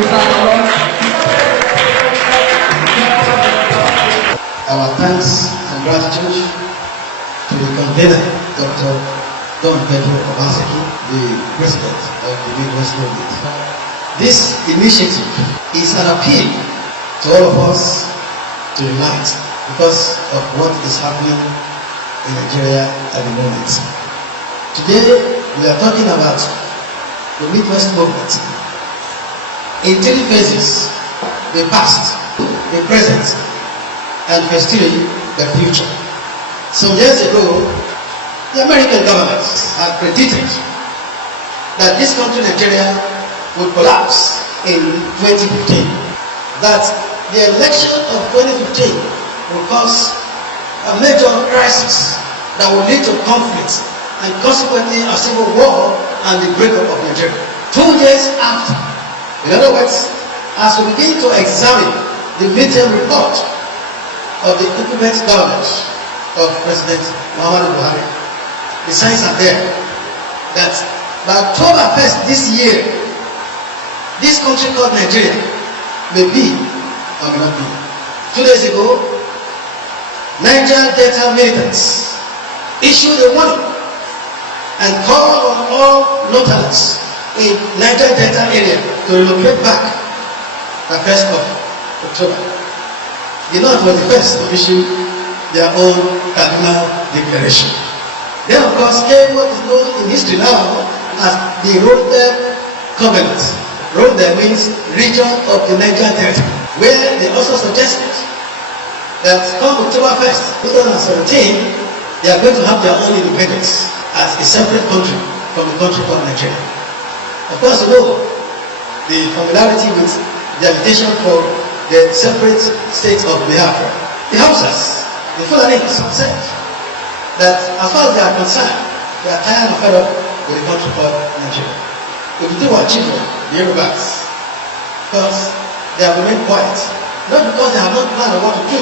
Osadolor. Our thanks and gratitude to the convener, Dr. Don Pedro Obaseki, the president of the Midwest movement. This initiative is an appeal to all of us to unite because of what is happening in Nigeria at the moment. Today, we are talking about the Midwest movement in three phases: the past, the present, and still the future. Some years ago, the American government had predicted that this country, Nigeria, would collapse in 2015. That the election of 2015 would cause a major crisis that would lead to conflict and consequently a civil war and the breakup of Nigeria. 2 years after, in other words, as we begin to examine the midterm report of the incumbent government of President Muhammadu Buhari, the signs are there that by October 1st this year, this country called Nigeria may be or may not be. 2 days ago, Niger Delta militants issued a warning and called on all Northerners in Niger Delta area to relocate back by 1st of October. The North was the first to issue their own cardinal declaration. Then, of course, came what is known in history now as the Rodem Covenant. Rodem means region of the Niger Delta, where they also suggested that come October 1st, 2017, they are going to have their own independence as a separate country from the country called Nigeria. Of course, you know the familiarity with the agitation for the separate states of Biafra. The Hausas, the Fulanis, have said that as far as they are concerned, they are tired and fed up with the country called Nigeria. If you do our children, the Yorubas, because they have remained quiet, not because they have not planned on what to do,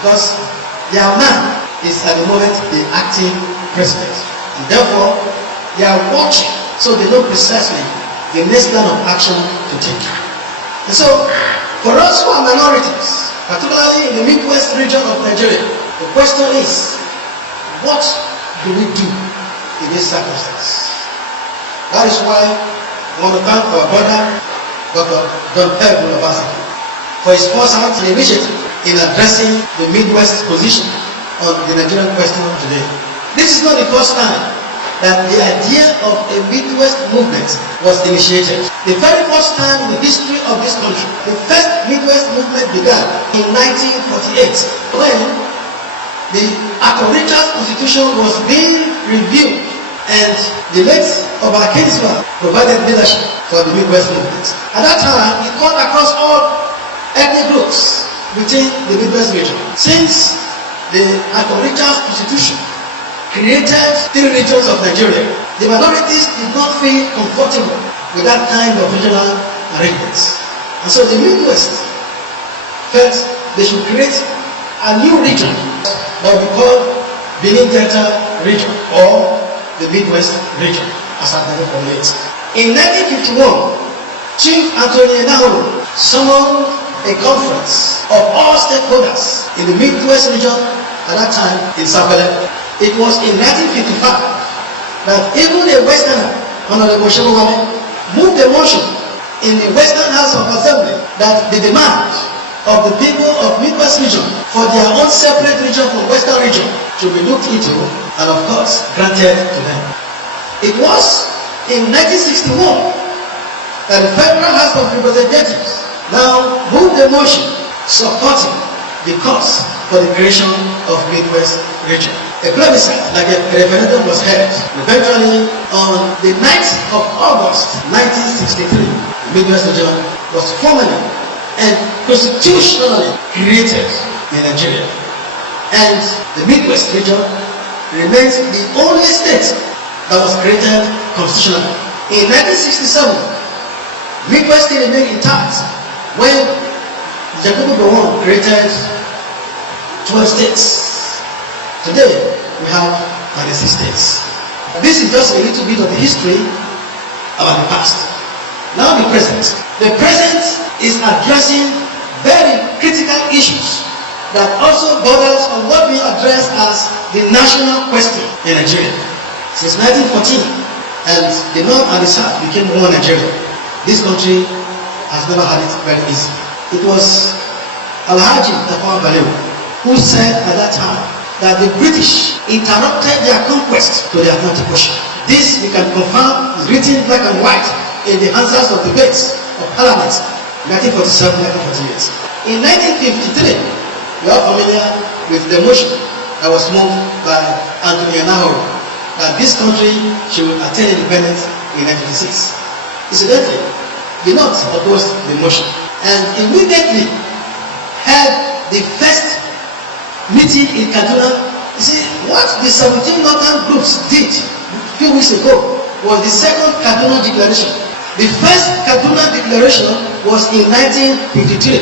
because their man is at the moment the acting president, and therefore they are watching, so they know precisely the next line of action to take. And so, for us who are minorities, particularly in the Midwest region of Nigeria, the question is, what do we do in this circumstance? That is why I want to thank our brother, Dr. Don Pedro Obaseki, for his foresight and initiative in addressing the Midwest position on the Nigerian question today. This is not the first time that the idea of a Midwest movement was initiated. The very first time in the history of this country, the first Midwest movement began in 1948 when the Richard's Constitution was being reviewed and the late Oba Kinsman provided leadership for the Midwest movement. At that time, it cut across all ethnic groups within the Midwest region. Since the Richard's Constitution created 3 regions of Nigeria, the minorities did not feel comfortable with that kind of regional arrangements. And so the Midwest felt they should create a new region that would be called Benin Delta region or the Midwest region, as I formulate. In 1951, Chief Anthony Nahoro summoned a conference of all stakeholders in the Midwest region at that time in Sapele. It was in 1955 that even a Westerner, Honorable Shemwale, moved a motion in the Western House of Assembly that the demand of the people of Midwest region for their own separate region from Western region should be looked into and of course granted to them. It was in 1961 that the Federal House of Representatives now moved a motion supporting the cause for the creation of Midwest region. A plebiscite, like a referendum, was held. Eventually, on the 9th of August 1963, the Midwest region was formally and constitutionally created in Nigeria. And the Midwest region remains the only state that was created constitutionally. In 1967, Midwest still remained intact when Jacobo Gowon created 12 states. Today, we have 36 states. This is just a little bit of the history about the past. Now the present. The present is addressing very critical issues that also borders on what we address as the national question in Nigeria. Since 1914, and the North and the South became one Nigeria, this country has never had it very easy. It was Alhaji Tafawa Balewa who said at that time that the British interrupted their conquest to the Atlantic Ocean. This we can confirm is written black and white in the answers of debates of Parliament 1947-1948. In 1953, we are familiar with the motion that was moved by Anthony Anahoro that this country should attain independence in 1956. Incidentally, the North opposed the motion and immediately held the first meeting in Kaduna. You see, what the 17 northern groups did a few weeks ago was the second Kaduna Declaration. The first Kaduna Declaration was in 1953,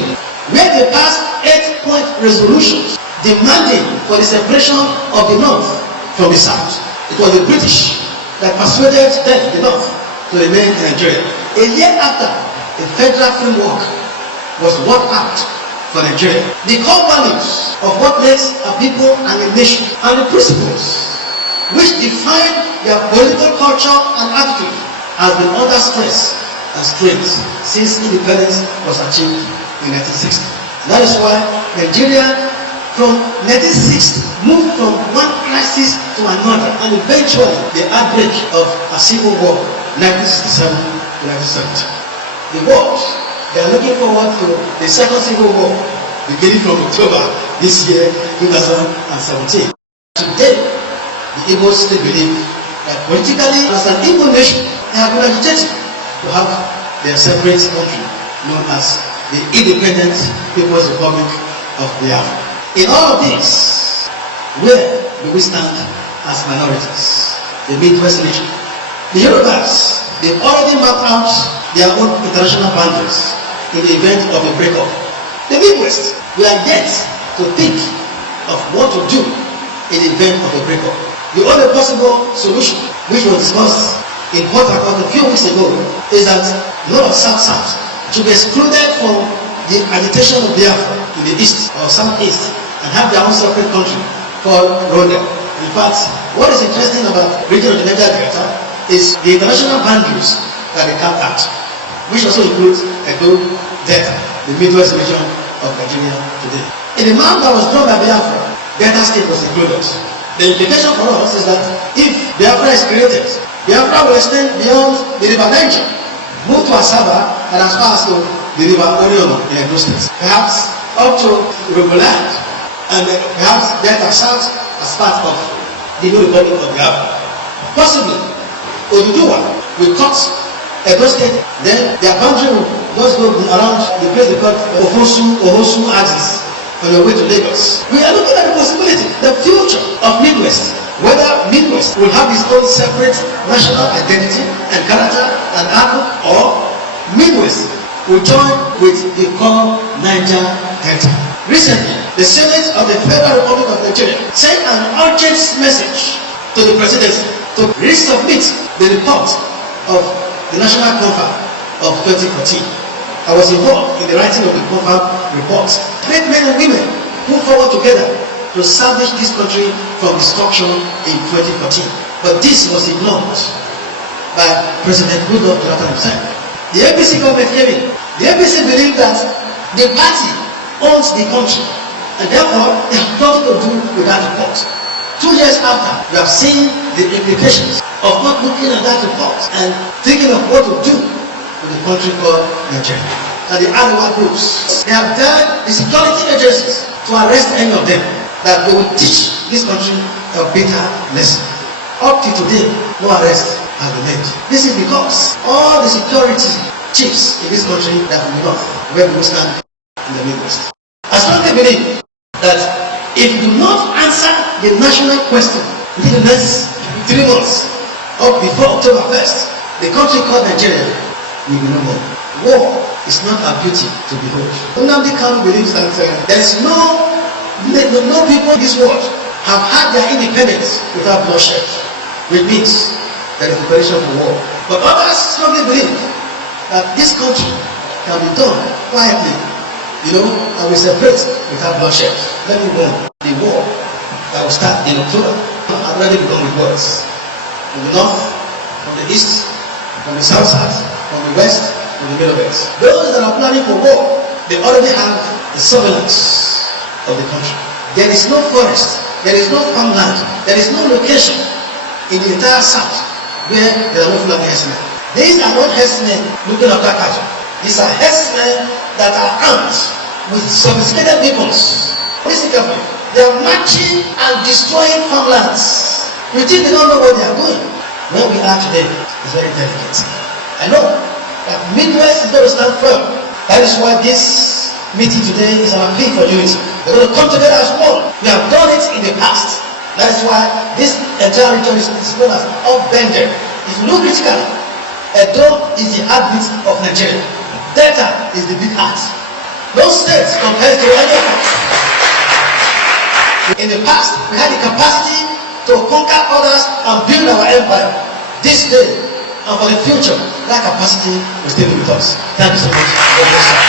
where they passed 8-point resolutions demanding for the separation of the North from the South. It was the British that persuaded them, the North, to remain in Nigeria. A year after, the federal framework was worked out for Nigeria. The core values of what makes a people and a nation, and the principles which define their political culture and attitude, has been under stress and strains since independence was achieved in 1960. That is why Nigeria from 1960 moved from one crisis to another, and eventually the outbreak of a civil war 1967 to 1970. The world, they are looking forward to the second civil war beginning from October this year 2017. Today, the Igbos still believe that politically, as an Igbo nation, they have been agitated to have their separate country known as the Independent People's Republic of Biafra. In all of this, where do we stand as minorities? The Midwest region. The Yorubas, they've already mapped out their own international boundaries in the event of a breakup. The Midwest, we are yet to think of what to do in the event of a breakup. The only possible solution, which was discussed in Port Harcourt a few weeks ago, is that North South should be excluded from the agitation of Biafra in the east or southeast and have their own separate country called Rwanda. In fact, what is interesting about region of the Niger Delta is the international boundaries that they carved out, which also includes Edo Delta, the Midwest region of Nigeria today. In the map that was drawn by Biafra, Delta State was included. The implication for us is that if Biafra is created, Biafra will extend beyond the river Niger, move to Asaba, and as far as to the river Oriono in Edo State. Perhaps up to Rogoland, and perhaps Delta South as part of the new Republic of Biafra. Possibly, Oduduwa will cut Edo State, then their boundary will just go around the place they call Ohosu axis on your way to Lagos. We are looking at the possibility, the future of Midwest, whether Midwest will have its own separate national identity and character and outlook, or Midwest will join with the core Niger Delta. Recently, the Senate of the Federal Republic of Nigeria sent an urgent message to the presidency to resubmit the report of the National Confab of 2014. I was involved in the writing of the Confab report. Great men and women moved forward together to salvage this country from destruction in 2014. But this was ignored by President Goodluck Jonathan himself. The APC government came in. The APC believed that the party owns the country, and therefore they have nothing to do with that report. 2 years after, we have seen the implications of not looking at that report and thinking of what to do with the country called Nigeria. And the Arewa groups, they have dared the security agencies to arrest any of them, that they will teach this country a bitter lesson. Up to today, no arrest has been made. This is because all the security chiefs in this country that we know where we stand in the Midwest. I strongly believe that if we do not answer the national question within the next 3 months, or before October 1st, the country called Nigeria will be no more. War is not a beauty to behold. Nnamdi Kanu believes that there is no people in this world have had their independence without bloodshed, which means there is preparation for war. But others strongly believe that this country can be done quietly, and we separate without bloodshed. Let me warn the war that will start in October. I've already begun with words. From the north, from the east, from the south side, from the west, from the middle belt. Those that are planning for war, they already have the surveillance of the country. There is no forest, there is no farmland, there is no location in the entire south where there are no Fulani herdsmen. These are not herdsmen looking after cattle. These are herdsmen that are armed with sophisticated weapons. Listen carefully. They are marching and destroying farmlands. You think they don't know what they are doing? Where we are today is very delicate. I know that Midwest is going to stand firm. That is why this meeting today is an appeal for unity. We're going to come together as one. We have done it in the past. That is why this entire region is known as REGION-BENDEL. If you look critically, Edo is the heartbeat of Nigeria. Delta is the big heart. No state compares to any of us. In the past, we had the capacity to conquer others and build our empire. This day and for the future, that capacity will still be with us. Thank you so much.